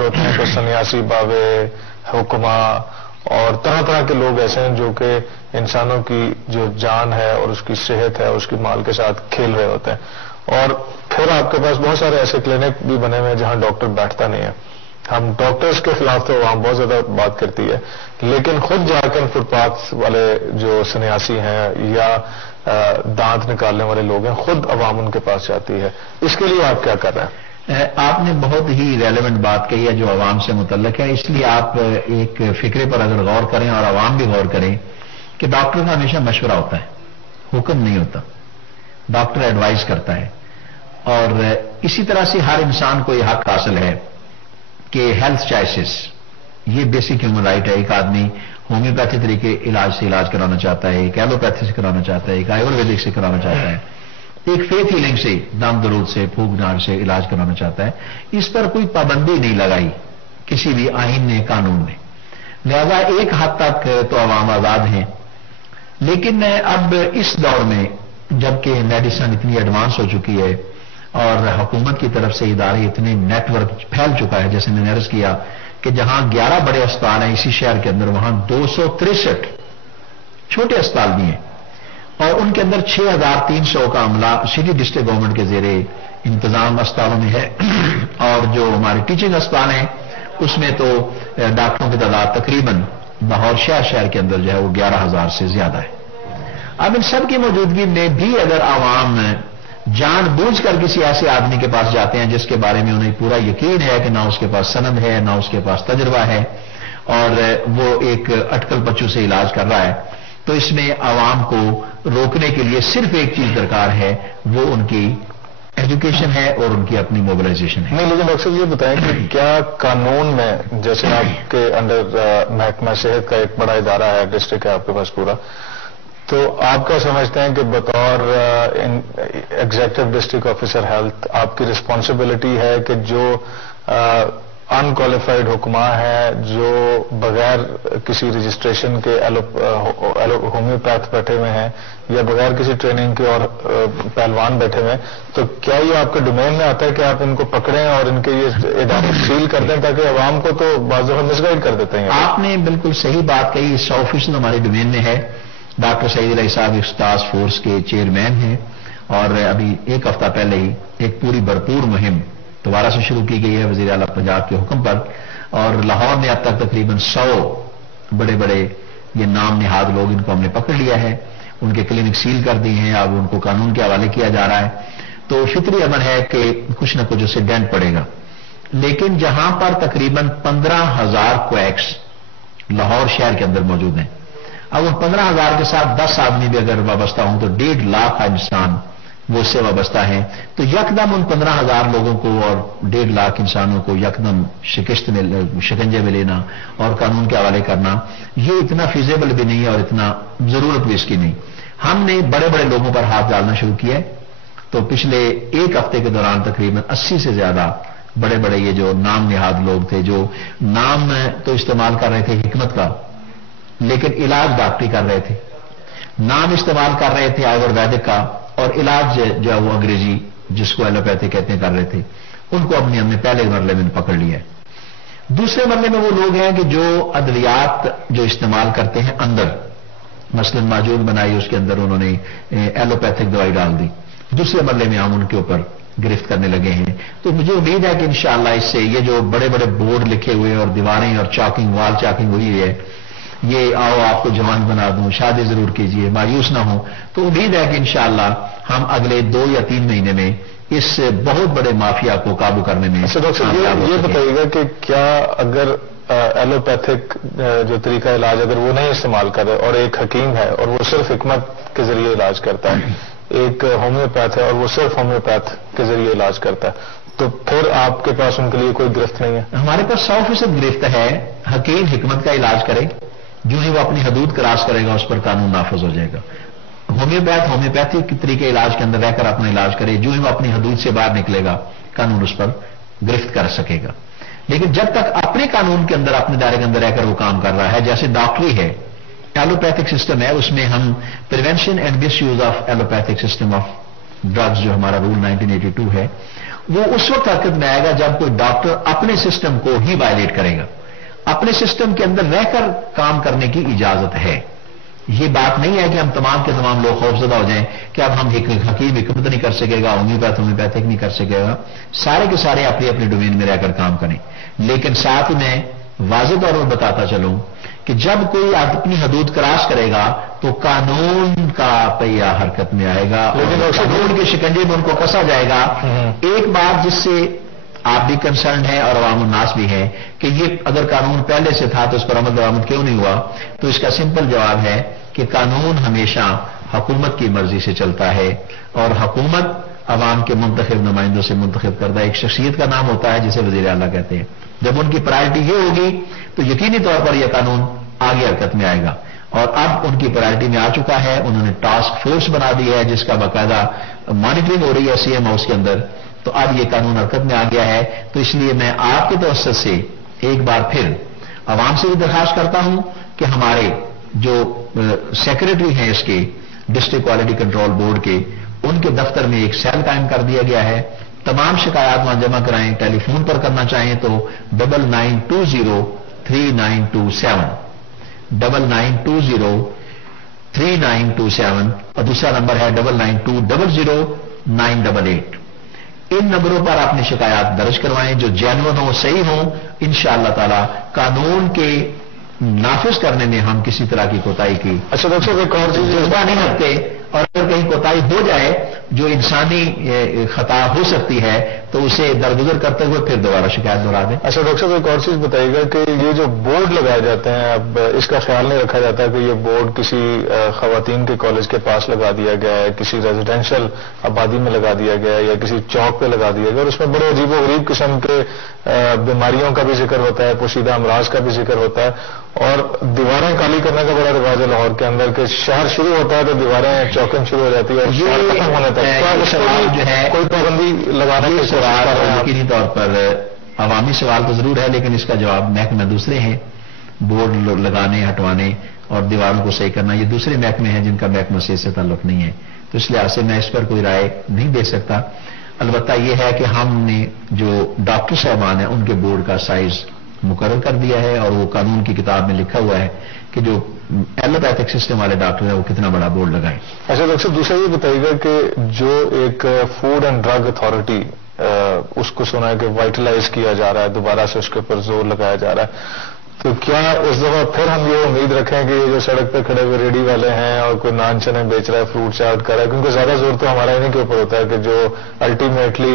ہوتے ہیں تو سنیاسی باوے حکما اور طرح طرح کے لوگ ایسے ہیں جو کہ انسانوں کی جو جان ہے اور اس کی صحت ہے اس کی مال کے ساتھ کھیل رہے ہوتے ہیں. اور پھر آپ کے پاس بہت سارے ایسے کلینک بھی بنے ہوئے ہیں جہاں ڈاکٹر بیٹھتا نہیں ہے. ہم ڈاکٹرز کے خلاف تو وہاں بہت زیادہ بات کرتی ہے، لیکن خود جا کر فٹ پاتھ والے جو سنیاسی ہیں یا دانت نکالنے والے لوگ ہیں خود عوام ان کے پاس جاتی ہے. اس کے لیے آپ کیا کر رہے ہیں؟ آپ نے بہت ہی ریلیونٹ بات کہی ہے جو عوام سے متعلق ہے. اس لیے آپ ایک فکرے پر اگر غور کریں اور عوام بھی غور کریں کہ ڈاکٹر کا ہمیشہ مشورہ ہوتا ہے، حکم نہیں ہوتا. ڈاکٹر ایڈوائز کرتا ہے، اور اسی طرح سے ہر انسان کو یہ حق حاصل ہے کہ ہیلتھ چوائسز یہ بیسک ہیومن رائٹ ہے. ایک آدمی ہومیوپیتھی طریقے علاج سے علاج کرانا چاہتا ہے، ایک ایلوپیتھی سے کرانا چاہتا ہے، ایک آیورویدک سے کرانا چاہتا ہے، ایک فیتھ ہیلنگ سے دم درود سے پھونک نار سے علاج کرانا چاہتا ہے. اس پر کوئی پابندی نہیں لگائی کسی بھی آئین نے، قانون نے. لہذا ایک حد تک تو عوام آزاد ہیں. لیکن اب اس دور میں جبکہ میڈیسن اتنی ایڈوانس ہو چکی ہے اور حکومت کی طرف سے ادارے اتنے نیٹ ورک پھیل چکا ہے، جیسے میں نے عرض کیا کہ جہاں 11 بڑے اسپتال ہیں اسی شہر کے اندر، وہاں 263 چھوٹے اسپتال بھی ہیں، اور ان کے اندر 6300 کا عملہ سٹی ڈسٹرکٹ گورنمنٹ کے زیر انتظام اسپتالوں میں ہے. اور جو ہمارے ٹیچنگ اسپتال ہیں اس میں تو ڈاکٹروں کی تعداد تقریباً لاہور شہر کے اندر جو ہے وہ 11,000 سے زیادہ ہے. اب ان سب کی موجودگی میں بھی اگر عوام جان بوجھ کر کسی ایسے آدمی کے پاس جاتے ہیں جس کے بارے میں انہیں پورا یقین ہے کہ نہ اس کے پاس سند ہے نہ اس کے پاس تجربہ ہے اور وہ ایک اٹکل پچو سے علاج کر رہا ہے، تو اس میں عوام کو روکنے کے لیے صرف ایک چیز درکار ہے، وہ ان کی ایجوکیشن ہے اور ان کی اپنی موبلائزیشن ہے. نہیں، لیکن ڈاکٹر صاحب یہ بتائیں کہ کیا قانون میں، جیسے آپ کے انڈر محکمہ صحت کا ایک بڑا ادارہ ہے، ڈسٹرکٹ ہے آپ کے پاس پورا، تو آپ کیا سمجھتے ہیں کہ بطور ایگزیکٹو ڈسٹرکٹ آفیسر ہیلتھ آپ کی رسپانسبلٹی ہے کہ جو ان کوالیفائڈ حکما ہیں، جو بغیر کسی رجسٹریشن کے ہومیوپیتھ بیٹھے ہوئے ہیں یا بغیر کسی ٹریننگ کے اور پہلوان بیٹھے ہوئے ہیں، تو کیا یہ آپ کے ڈومین میں آتا ہے کہ آپ ان کو پکڑیں اور ان کے یہ ادارے سیل کر دیں، تاکہ عوام کو تو بعض دفعہ مس گائڈ کر دیتے ہیں؟ آپ نے بالکل صحیح بات کہی. 100% ہمارے ڈومین میں ہے. ڈاکٹر سعید علی صاحب اس ٹاسک فورس کے چیئرمین ہیں، اور ابھی ایک ہفتہ پہلے ہی ایک پوری بھرپور مہم دوبارہ سے شروع کی گئی ہے وزیر اعلیٰ پنجاب کے حکم پر، اور لاہور میں اب تک تقریباً 100 بڑے بڑے یہ نام نہاد لوگ ان کو ہم نے پکڑ لیا ہے، ان کے کلینک سیل کر دیے ہیں، اب ان کو قانون کے حوالے کیا جا رہا ہے. تو فطری امر ہے کہ کچھ نہ کچھ اسے ڈینٹ پڑے گا. لیکن جہاں پر تقریباً 15,000 کویکس لاہور شہر کے اندر موجود ہیں، اب ان 15,000 کے ساتھ 10 آدمی بھی اگر وابستہ ہوں تو 1.5 لاکھ انسان وہ اس سے وابستہ ہیں. تو یکدم ان 15,000 لوگوں کو اور 1.5 لاکھ انسانوں کو یکدم شکنجے میں لینا اور قانون کے حوالے کرنا، یہ اتنا فیزیبل بھی نہیں ہے اور اتنا ضرورت بھی اس کی نہیں. ہم نے بڑے بڑے لوگوں پر ہاتھ ڈالنا شروع کیا ہے. تو پچھلے ایک ہفتے کے دوران تقریباً 80 سے زیادہ بڑے بڑے یہ جو نام نہاد لوگ تھے، جو نام تو استعمال کر رہے تھے حکمت کا لیکن علاج ڈاکٹری کر رہے تھے، نام استعمال کر رہے تھے آیورویدک کا، اور علاج جو ہے وہ انگریزی جس کو ایلوپیتھی کہتے ہیں کر رہے تھے. ان کو ہم نے پہلے مرحلے میں پکڑ لیا ہے. دوسرے مرحلے میں وہ لوگ ہیں کہ جو ادویات جو استعمال کرتے ہیں اندر، مثلا معجون بنائی اس کے اندر انہوں نے ایلوپیتھک دوائی ڈال دی. دوسرے مرحلے میں ہم ان کے اوپر گرفت کرنے لگے ہیں. تو مجھے امید ہے کہ انشاءاللہ اس سے یہ جو بڑے بڑے بورڈ لکھے ہوئے اور دیواریں اور چاکنگ وال چاکنگ ہوئی ہے، یہ آؤ آپ کو جوان بنا دوں، شادی ضرور کیجئے، مایوس نہ ہوں، تو امید ہے کہ انشاءاللہ ہم اگلے 2 یا 3 مہینے میں اس بہت بڑے مافیا کو قابو کرنے میں. ڈاکٹر یہ بتائیے گا کہ کیا اگر ایلوپیتھک جو طریقہ علاج اگر وہ نہیں استعمال کرے اور ایک حکیم ہے اور وہ صرف حکمت کے ذریعے علاج کرتا ہے، ایک ہومیوپیتھ ہے اور وہ صرف ہومیوپیتھ کے ذریعے علاج کرتا ہے، تو پھر آپ کے پاس ان کے لیے کوئی گرفت نہیں ہے؟ ہمارے پاس 100% گرفت ہے. حکیم حکمت کا علاج کرے، جو ہی وہ اپنی حدود کراس کرے گا اس پر قانون نافذ ہو جائے گا. ہومیوپیتھی کے طریقے علاج کے اندر رہ کر اپنا علاج کرے، جو ہی وہ اپنی حدود سے باہر نکلے گا قانون اس پر گرفت کر سکے گا. لیکن جب تک اپنے قانون کے اندر اپنے دائرے کے اندر رہ کر وہ کام کر رہا ہے، جیسے ڈاکٹری ہے، ایلوپیتھک سسٹم ہے، اس میں ہم prevention and miss use of allopathic system of drugs جو ہمارا رول 1982 ہے، وہ اس وقت حرکت میں آئے گا جب کوئی ڈاکٹر اپنے سسٹم کو ہی وائلیٹ کرے گا. اپنے سسٹم کے اندر رہ کر کام کرنے کی اجازت ہے. یہ بات نہیں ہے کہ ہم تمام کے تمام لوگ خوفزدہ ہو جائیں کہ اب ہم حکیم حکمت نہیں کر سکے گا, ہومیوپیتھک نہیں کر سکے گا. سارے کے سارے اپنی اپنے ڈومین میں رہ کر کام کریں. لیکن ساتھ میں واضح طور پر بتاتا چلوں کہ جب کوئی اپنی حدود کراس کرے گا تو قانون کا پہیہ حرکت میں آئے گا, قانون کے شکنجے میں ان کو کسا جائے گا. ایک بات جس سے آپ بھی کنسرن ہیں اور عوام الناس بھی ہیں کہ یہ اگر قانون پہلے سے تھا تو اس پر عمل درآمد کیوں نہیں ہوا, تو اس کا سمپل جواب ہے کہ قانون ہمیشہ حکومت کی مرضی سے چلتا ہے اور حکومت عوام کے منتخب نمائندوں سے منتخب کردہ ایک شخصیت کا نام ہوتا ہے جسے وزیر اعلیٰ کہتے ہیں. جب ان کی پرائرٹی یہ ہوگی تو یقینی طور پر یہ قانون آگے حرکت میں آئے گا. اور اب ان کی پرائرٹی میں آ چکا ہے. انہوں نے ٹاسک فورس بنا دی ہے جس کا باقاعدہ مانیٹرنگ ہو رہی ہے سی ایم ہاؤس کے اندر. تو اب یہ قانون حرکت میں آ گیا ہے. تو اس لیے میں آپ کے توسط سے ایک بار پھر عوام سے بھی درخواست کرتا ہوں کہ ہمارے جو سیکرٹری ہیں اس کے ڈسٹرکٹ کوالٹی کنٹرول بورڈ کے, ان کے دفتر میں ایک سیل قائم کر دیا گیا ہے. تمام شکایات وہاں جمع کرائیں. ٹیلی فون پر کرنا چاہیں تو 99203927 99203927 اور دوسرا نمبر ہے 99200988. ان نمبروں پر اپنی شکایات درج کروائیں جو جینون ہوں, صحیح ہوں. انشاءاللہ تعالی قانون کے نافذ کرنے میں ہم کسی طرح کی کوتاہی کی اچھا ڈاکٹر صاحب ایک اور چیز جذبہ نہیں رکھتے, اور اگر کہیں کوتاہی ہو جائے جو انسانی خطا ہو سکتی ہے تو اسے درگزر کرتے ہوئے پھر دوبارہ شکایت دہرا دیں. اچھا ڈاکٹر صاحب ایک اور چیز بتائیے گا کہ یہ جو بورڈ لگائے جاتے ہیں اب اس کا خیال نہیں رکھا جاتا کہ یہ بورڈ کسی خواتین کے کالج کے پاس لگا دیا گیا ہے, کسی ریزیڈینشل آبادی میں لگا دیا گیا ہے یا کسی چوک پہ لگا دیا گیا, اور اس میں بڑے عجیب و غریب قسم کے بیماریوں کا بھی ذکر ہوتا ہے, پوشیدہ امراض کا بھی ذکر ہوتا ہے, اور دیواریں کالی کرنے کا بڑا رواج ہے لاہور کے اندر کہ شہر شروع ہوتا ہے تو دیواریں چوکنگ شروع ہو جاتی ہے اور شہر ختم ہونے تک جو ہے کوئی پابندی لگانے کے سوال یقینی طور پر عوامی سوال تو ضرور ہے, لیکن اس کا جواب محکمہ دوسرے ہیں. بورڈ لگانے, ہٹوانے اور دیواروں کو صحیح کرنا یہ دوسرے محکمے ہیں جن کا محکمہ سے تعلق نہیں ہے. تو اس لحاظ سے میں اس پر کوئی رائے نہیں دے سکتا. البتہ یہ ہے کہ ہم نے جو ڈاکٹر صاحبان ہیں ان کے بورڈ کا سائز مقرر کر دیا ہے اور وہ قانون کی کتاب میں لکھا ہوا ہے کہ جو ایلوپیتھک سسٹم والے ڈاکٹر ہیں وہ کتنا بڑا بورڈ لگائیں. اچھا ڈاکٹر صاحب دوسرا یہ بتائیے گا کہ جو ایک فوڈ اینڈ ڈرگ اتھارٹی اس کو سنا ہے کہ وائٹلائز کیا جا رہا ہے, دوبارہ سے اس کے اوپر زور لگایا جا رہا ہے, تو کیا اس دفعہ پھر ہم یہ امید رکھیں کہ یہ جو سڑک پہ کھڑے ہوئے ریڈی والے ہیں اور کوئی نان چنے بیچ رہا ہے, فروٹ چاٹ کر رہا ہے, کیونکہ زیادہ زور تو ہمارا انہیں کے اوپر ہوتا ہے کہ جو الٹیمیٹلی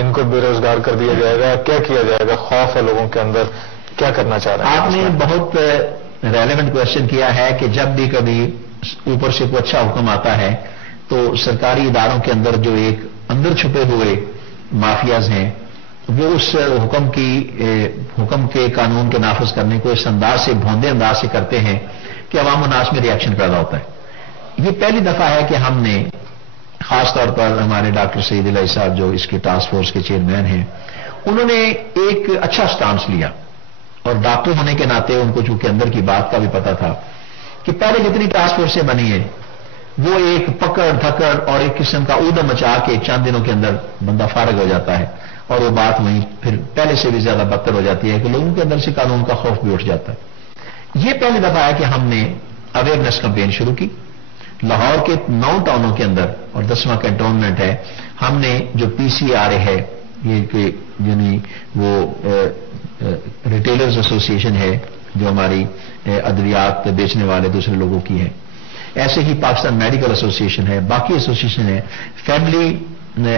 ان کو بے روزگار کر دیا جائے گا, کیا کیا جائے گا, خوف ہے لوگوں کے اندر, کیا کرنا چاہ رہے ہیں؟ آپ نے بہت ریلیونٹ کوشچن کیا ہے کہ جب بھی کبھی اوپر سے کوئی اچھا حکم آتا ہے تو سرکاری اداروں کے اندر جو ایک اندر چھپے ہوئے مافیاز ہیں وہ اس حکم کے قانون کے نافذ کرنے کو اس انداز سے بھوندے انداز سے کرتے ہیں کہ عوام الناس میں ریئیکشن پیدا ہوتا ہے. یہ پہلی دفعہ ہے کہ ہم نے خاص طور پر ہمارے ڈاکٹر سعید الہی صاحب جو اس کی ٹاسک فورس کے چیئرمین ہیں, انہوں نے ایک اچھا سٹانس لیا اور ڈاکٹر ہونے کے ناطے ان کو چونکہ اندر کی بات کا بھی پتا تھا کہ پہلے جتنی ٹاسک فورسیں بنی ہیں وہ ایک پکڑ دھکڑ اور ایک قسم کا اودم مچا کے چند دنوں کے اندر بندہ فارغ ہو جاتا ہے اور وہ بات وہیں پھر پہلے سے بھی زیادہ بدتر ہو جاتی ہے کہ لوگوں کے اندر سے قانون کا خوف بھی اٹھ جاتا ہے. یہ پہلی دفعہ ہے کہ ہم نے اویئرنیس کمپین شروع کی لاہور کے 9 ٹاؤنوں کے اندر اور 10واں کنٹونمنٹ ہے. ہم نے جو PCRA ہے یہ کہ یعنی وہ ریٹیلرز ایسوسی ایشن ہے جو ہماری ادویات بیچنے والے دوسرے لوگوں کی ہے, ایسے ہی پاکستان میڈیکل ایسوسی ایشن ہے, باقی ایسوسی ایشن ہے, family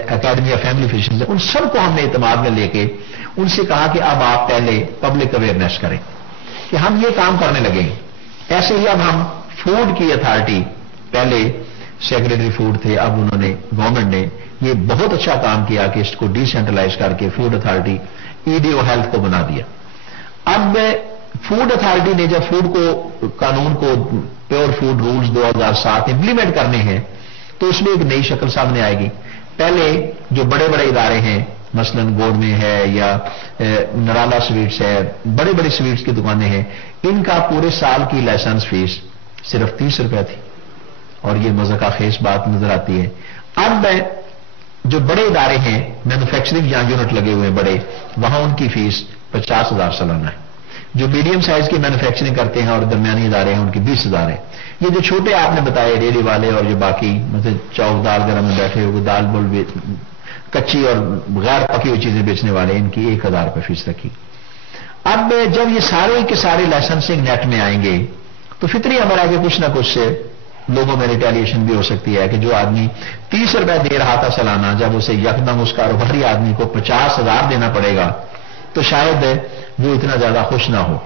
academy of family physician, ان سب کو ہم نے اعتماد میں لے کے ان سے کہا کہ اب آپ پہلے پبلک اویئرنیس کریں کہ ہم یہ کام کرنے لگے. ایسے ہی اب ہم فوڈ کی اتھارٹی, پہلے سیکرٹری فوڈ تھے, اب انہوں نے گورنمنٹ نے یہ بہت اچھا کام کیا کہ اس کو ڈی سینٹرلائز کر کے فوڈ اتھارٹی EDO ہیلتھ کو بنا دیا. اب فوڈ اتھارٹی نے جب فوڈ کو قانون کو پیور فوڈ رولز 2007 امپلیمنٹ کرنے ہیں تو اس میں ایک نئی شکل سامنے آئے گی. پہلے جو بڑے بڑے ادارے ہیں مثلا گوڑ میں ہے یا نرالا سویٹس ہے, بڑے بڑے سویٹس کی دکانیں ہیں, ان کا پورے سال کی لائسنس فیس صرف 30 روپے تھی اور یہ مذاق خیز بات نظر آتی ہے. اب جو بڑے ادارے ہیں مینوفیکچرنگ جہاں یونٹ لگے ہوئے ہیں بڑے، وہاں ان کی فیس 50,000 سالانہ ہے. جو میڈیم سائز کی مینوفیکچرنگ کرتے ہیں اور درمیانی ادارے ہیں ان کی 20,000 ہے. یہ جو چھوٹے آپ نے بتائے ڈیری والے اور جو باقی مطلب چوک دال گرم میں بیٹھے ہوئے دال بول کچی اور غیر پکی ہوئی چیزیں بیچنے والے، ان کی 1,000 روپے فیس رکھی. اب جب یہ سارے کے سارے لائسنسنگ نیٹ میں آئیں گے تو فطری امر ہے کہ کچھ نہ کچھ سے لوگوں میں ریٹیلیشن بھی ہو سکتی ہے کہ جو آدمی 30 روپے دے رہا تھا سالانہ، جب اسے یکدم اس کاروباری آدمی کو 50,000 دینا پڑے گا تو شاید وہ اتنا زیادہ خوش نہ ہو.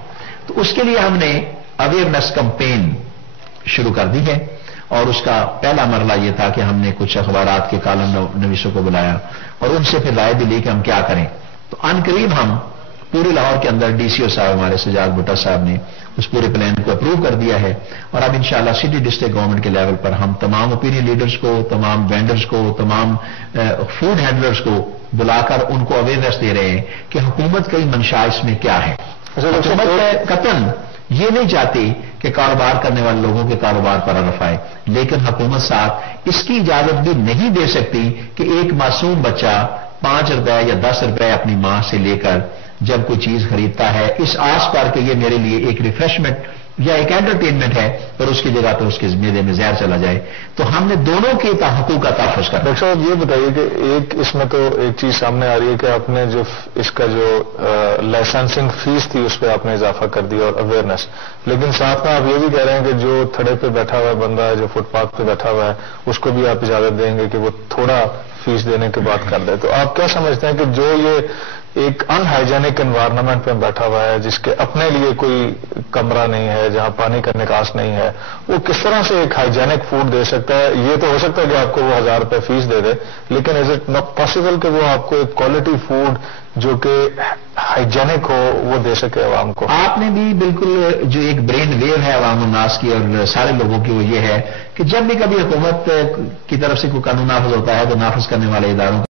تو اس کے لیے ہم نے اویئرنیس کمپین شروع کر دی ہے، اور اس کا پہلا مرحلہ یہ تھا کہ ہم نے کچھ اخبارات کے کالم نویسوں کو بلایا اور ان سے پھر رائے بھی لی کہ ہم کیا کریں. تو ان قریب ہم پورے لاہور کے اندر ڈی سی او صاحب ہمارے سجاد بھٹا صاحب نے اس پورے پلان کو اپروو کر دیا ہے، اور اب انشاءاللہ سٹی ڈسٹرکٹ گورنمنٹ کے لیول پر ہم تمام اوپینین لیڈرز کو، تمام وینڈرز کو، تمام فوڈ ہینڈلرز کو بلا کر ان کو اویئرنیس دے رہے ہیں کہ حکومت کی منشا اس میں کیا ہے. حکومت قطعاً یہ نہیں چاہتی کہ کاروبار کرنے والے لوگوں کے کاروبار پر رفع آئے، لیکن حکومت صاحب اس کی اجازت بھی نہیں دے سکتی کہ ایک معصوم بچہ 5 روپے یا 10 روپے اپنی ماں سے لے کر جب کوئی چیز خریدتا ہے اس آس پر کہ یہ میرے لیے ایک ریفریشمنٹ یا ایک انٹرٹینمنٹ ہے، اور اس کی جگہ تو اس کے معدے میں زہر چلا جائے. تو ہم نے دونوں کے حقوق کا تحفظ کرنا. ڈاکٹر صاحب یہ بتائیے کہ ایک اس میں تو ایک چیز سامنے آ رہی ہے کہ آپ نے جو اس کا جو لائسنسنگ فیس تھی اس پہ آپ نے اضافہ کر دیا اور اویئرنیس، لیکن ساتھ میں آپ یہ بھی کہہ رہے ہیں کہ جو تھڑے پہ بیٹھا ہوا بندہ ہے، جو فٹ پاتھ پہ بیٹھا ہوا ہے، اس کو بھی آپ اجازت دیں گے کہ وہ تھوڑا فیس دینے کے بعد کر دے. تو آپ کیا سمجھتے ہیں کہ جو یہ ایک ان ہائیجینک انوائرمنٹ پہ بیٹھا ہوا ہے، جس کے اپنے لیے کوئی کمرہ نہیں ہے، جہاں پانی کا نکاس نہیں ہے، وہ کس طرح سے ایک ہائیجینک فوڈ دے سکتا ہے؟ یہ تو ہو سکتا ہے کہ آپ کو وہ 1,000 روپے فیس دے دے، لیکن از اٹ ناٹ پاسبل کہ وہ آپ کو ایک کوالٹی فوڈ جو کہ ہائیجینک ہو وہ دے سکے عوام کو؟ آپ نے بھی بالکل جو ایک برین ویو ہے عوام الناس کی اور سارے لوگوں کی، وہ یہ ہے کہ جب بھی کبھی حکومت کی طرف سے کوئی قانون نافذ ہوتا ہے تو نافذ کرنے والے اداروں